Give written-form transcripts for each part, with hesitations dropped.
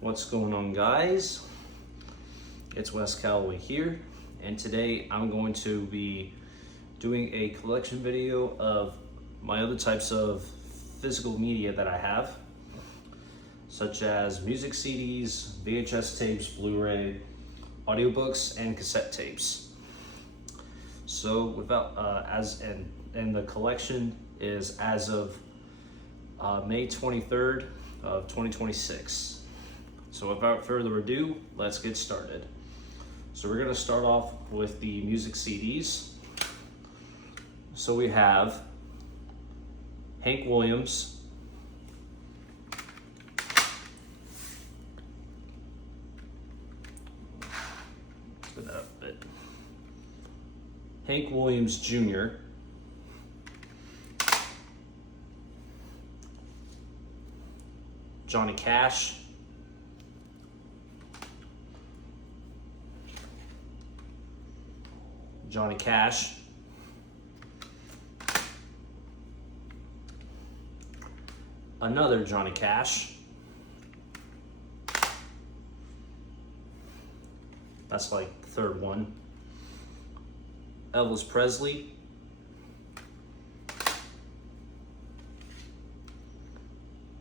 What's going on, guys? It's Wes Calloway here, and today I'm going to be doing a collection video of my other types of physical media that I have, such as music CDs, VHS tapes, Blu-ray, audiobooks, and cassette tapes. So and the collection is as of May 23rd of 2026. So without further ado, let's get started. So we're gonna start off with the music CDs. So we have Hank Williams, Hank Williams Jr., Johnny Cash, Johnny Cash, another Johnny Cash, that's like the third one, Elvis Presley,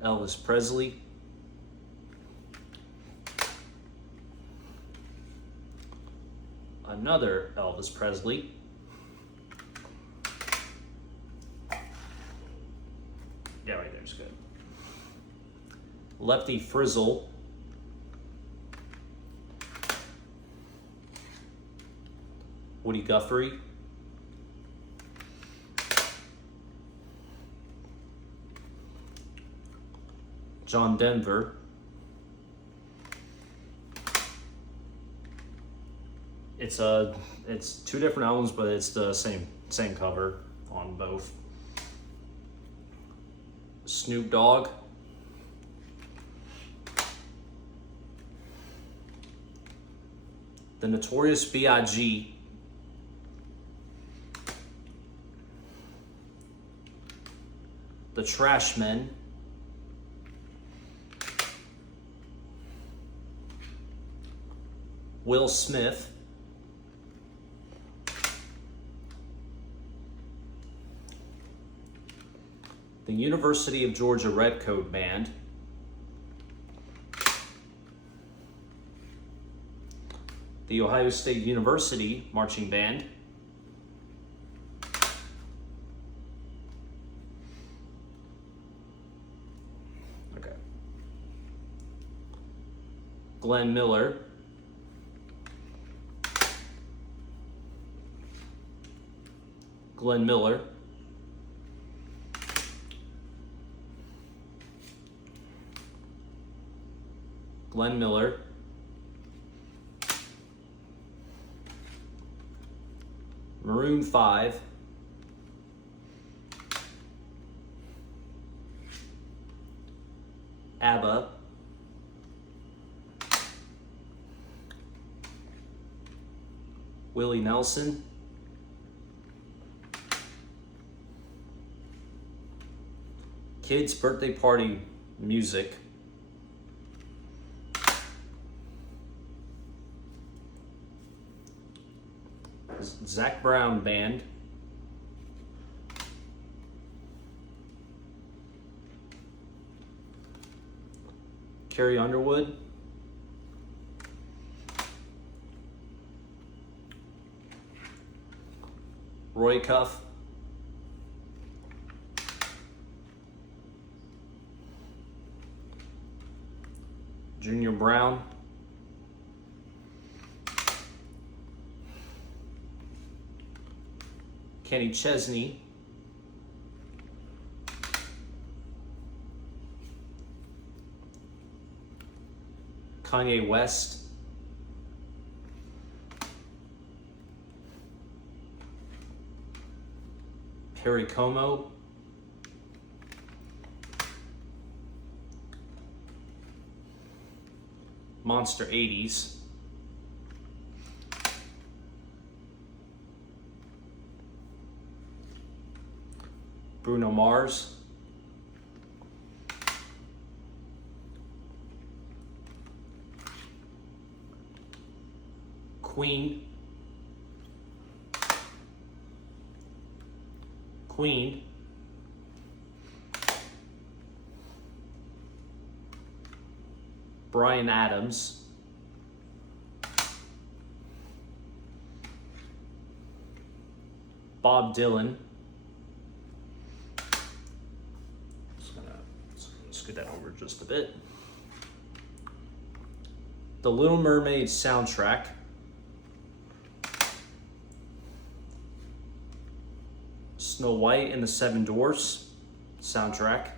Elvis Presley, another Elvis Presley, yeah, right there's good, Lefty Frizzle, Woody Guthrie, John Denver, it's two different albums, but it's the same cover on both. Snoop Dogg, the Notorious B.I.G., the Trashmen, Will Smith, the University of Georgia Redcoat Band, the Ohio State University Marching Band, Glenn Miller, Glenn Miller, Glenn Miller, Maroon 5, ABBA, Willie Nelson, Kids Birthday Party Music, Zac Brown Band, Carrie Underwood, Roy Cuff, Junior Brown, Kenny Chesney, Kanye West, Perry Como, Monster 80s, Bruno Mars, Queen, Queen, Bryan Adams, Bob Dylan. Just gonna scoot that over just a bit. The Little Mermaid soundtrack. Snow White and the Seven Dwarfs soundtrack.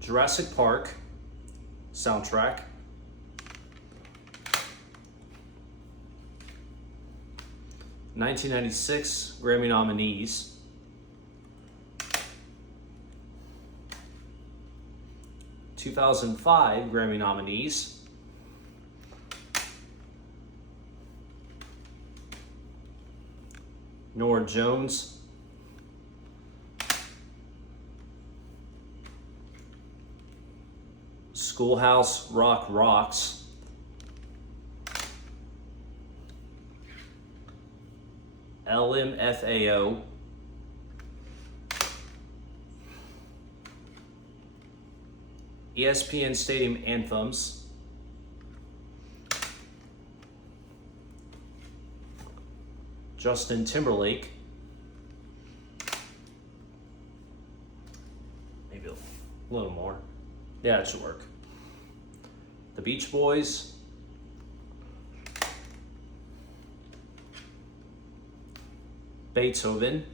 Jurassic Park soundtrack. (1996) Grammy nominees. (2005) Grammy nominees. Norah Jones. Schoolhouse Rock Rocks. LMFAO. ESPN Stadium Anthems. Justin Timberlake. Maybe a little more. Yeah, it should work. The Beach Boys. Beethoven.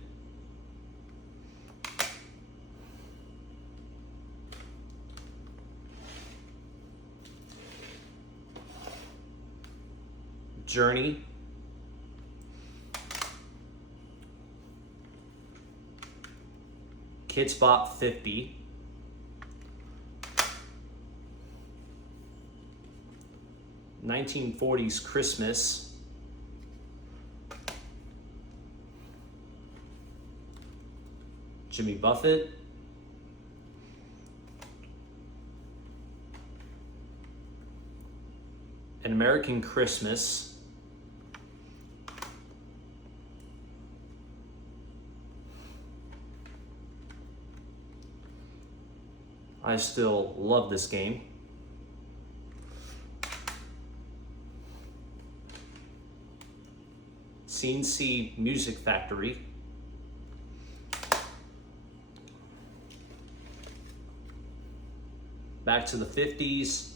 Journey. Kids Bop 50. (1940s) Christmas. Jimmy Buffett. An American Christmas. I still love this game. CNC Music Factory. Back to the 50s.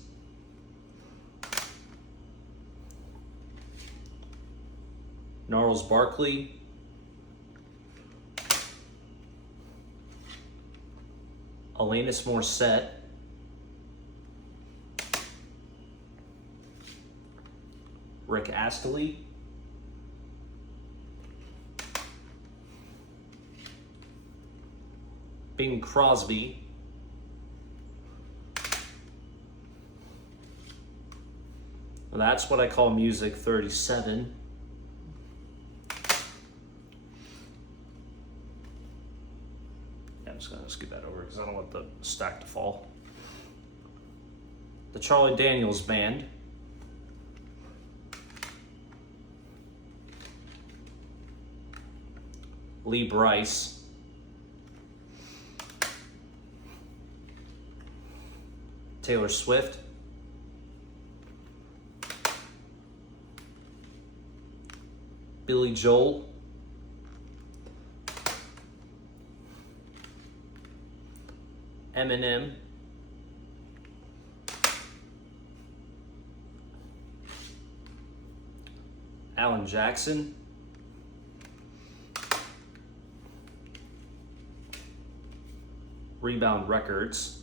Gnarls Barkley. Alanis Morissette. Rick Astley. Bing Crosby. Well, that's what I call music 37. I'm just gonna scoot that over because I don't want the stack to fall. The Charlie Daniels Band. Lee Brice. Taylor Swift. Billy Joel. Eminem. Alan Jackson. Rebound Records.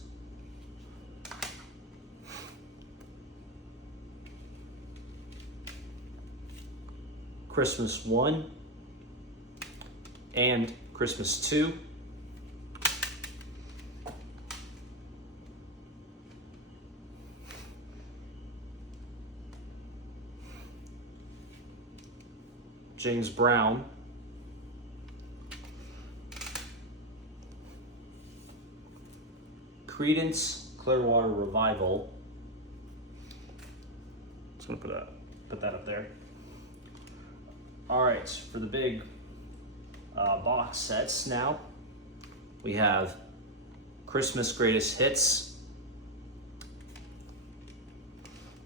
Christmas 1 and Christmas 2. James Brown. Creedence Clearwater Revival. Just gonna put that up there. All right, for the big box sets now, we have Christmas Greatest Hits.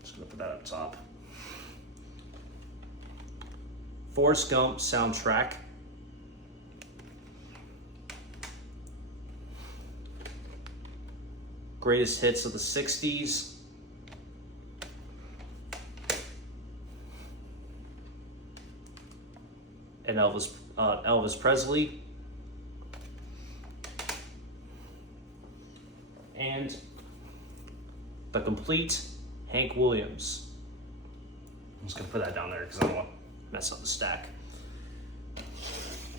Just gonna put that up top. Forrest Gump soundtrack. Greatest hits of the 60s. And Elvis Presley. And the complete Hank Williams. I'm just gonna put that down there because I don't want to mess up the stack.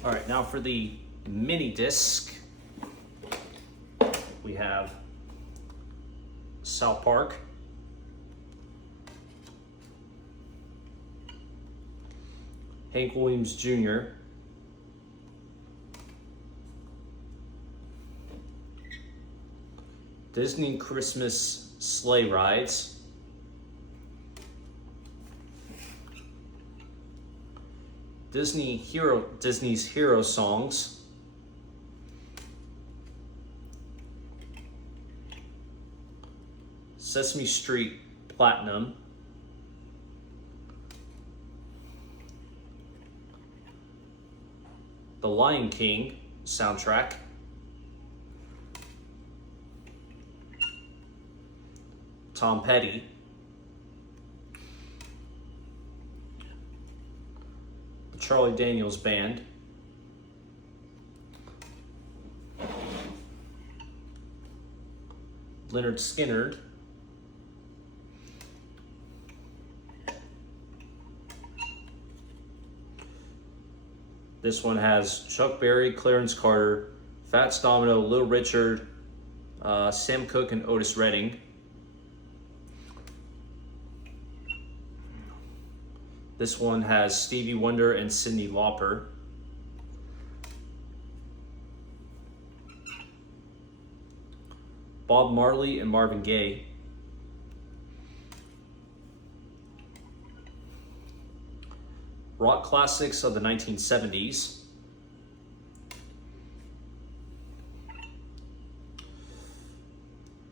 All right, now for the mini disc, we have South Park, Hank Williams Jr., Disney Christmas Sleigh Rides, Disney's Hero Songs, Sesame Street Platinum, The Lion King soundtrack, Tom Petty, the Charlie Daniels Band, Leonard Skinner, this one has Chuck Berry, Clarence Carter, Fats Domino, Little Richard, Sam Cooke, and Otis Redding. This one has Stevie Wonder and Cyndi Lauper. Bob Marley and Marvin Gaye. Rock classics of the 1970s.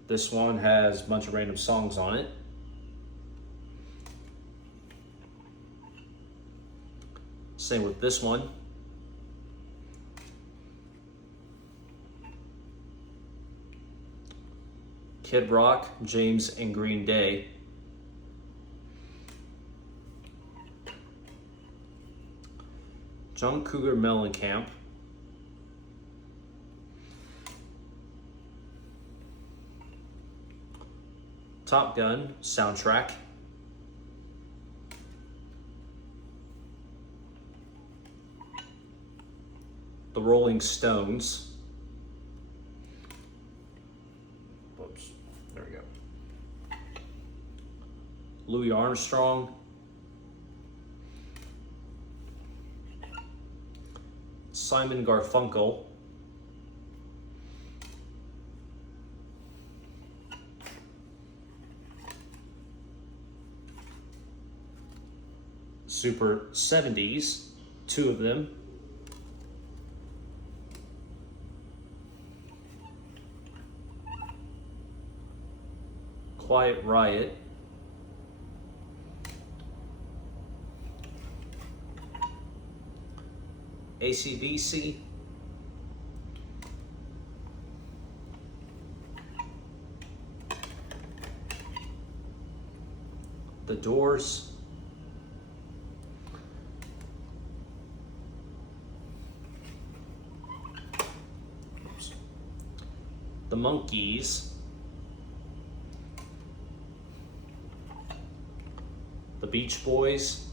This one has a bunch of random songs on it. Same with this one. Kid Rock, James and Green Day. John Cougar Mellencamp. Top Gun soundtrack. The Rolling Stones. Whoops, there we go. Louis Armstrong. Simon Garfunkel. Super 70s, two of them. Quiet Riot. AC/DC. The Doors. The Monkees. The Beach Boys.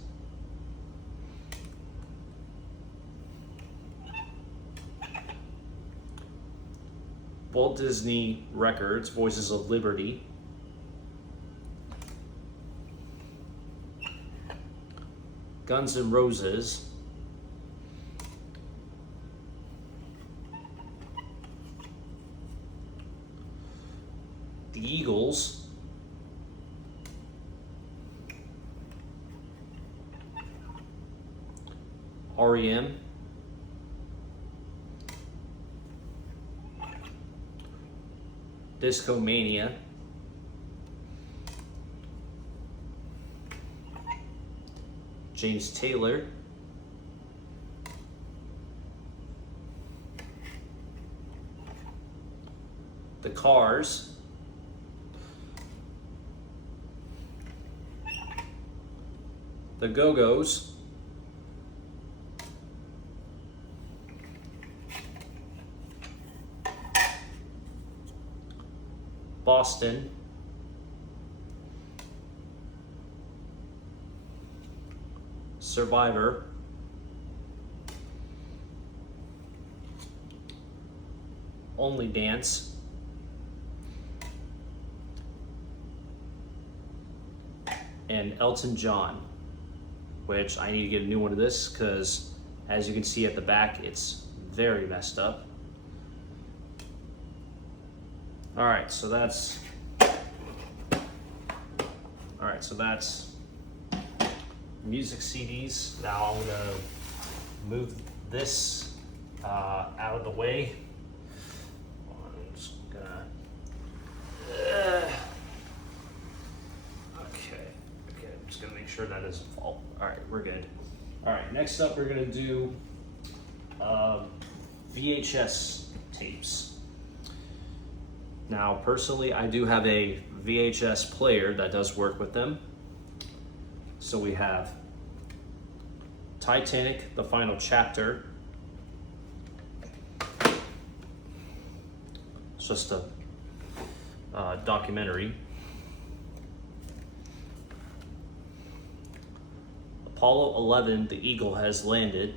Walt Disney Records, Voices of Liberty. Guns N' Roses. The Eagles. REM, Discomania, James Taylor, The Cars, The Go-Go's, Boston, Survivor, Only Dance, and Elton John, which I need to get a new one of this because as you can see at the back, it's very messed up. All right, so that's music CDs. Now I'm gonna move this out of the way. I'm just gonna. Okay. I'm just gonna make sure that doesn't fall. All right, we're good. All right, next up we're gonna do VHS tapes. Now, personally, I do have a VHS player that does work with them. So we have Titanic, the final chapter. It's just a documentary. Apollo 11, the Eagle has landed.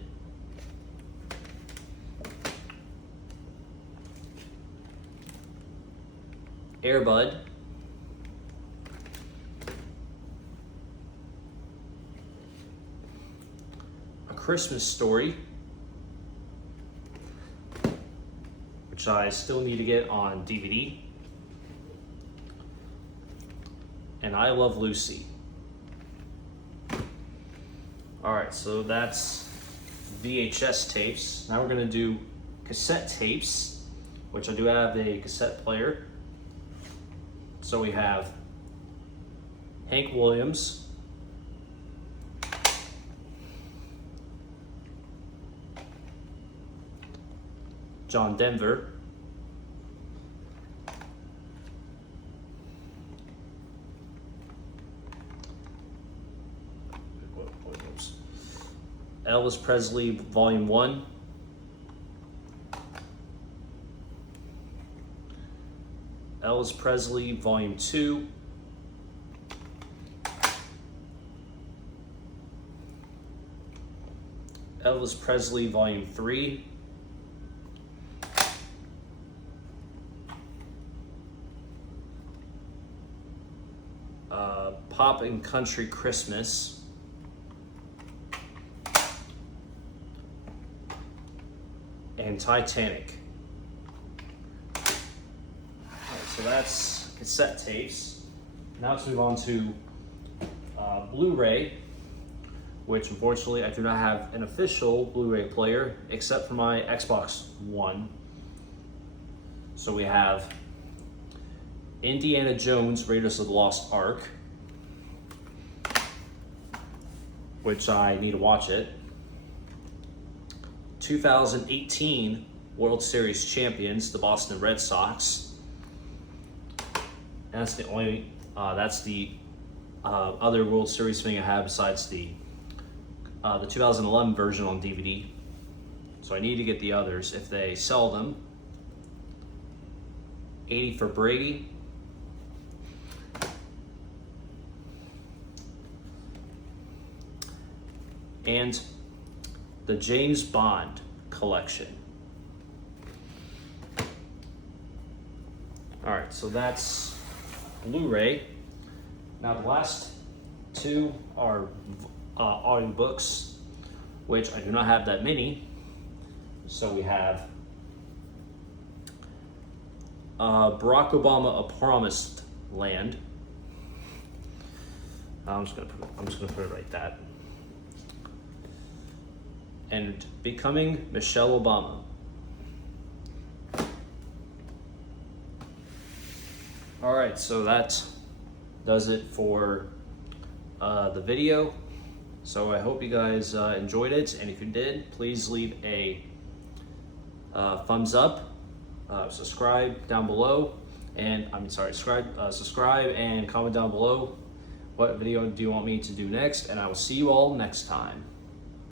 Air Bud. A Christmas Story, which I still need to get on DVD. And I Love Lucy. All right, so that's VHS tapes. Now we're gonna do cassette tapes, which I do have a cassette player. So we have Hank Williams, John Denver, Elvis Presley Volume 1, Elvis Presley Volume 2, Elvis Presley Volume 3, Pop and Country Christmas, and Titanic. So that's cassette tapes. Now let's move on to Blu-ray, which unfortunately I do not have an official Blu-ray player except for my Xbox One. So we have Indiana Jones Raiders of the Lost Ark, which I need to watch it. 2018 World Series champions, the Boston Red Sox. And that's the only, other World Series thing I have besides the 2011 version on DVD. So I need to get the others if they sell them. 80 for Brady. And the James Bond collection. All right, so that's Blu-ray. Now the last two are audiobooks, which I do not have that many. So we have Barack Obama, A Promised Land. I'm just gonna put it like that. and becoming Michelle Obama. All right, so that does it for the video. So I hope you guys enjoyed it, and if you did, please leave a thumbs up, subscribe down below, and subscribe and comment down below what video do you want me to do next, and I will see you all next time.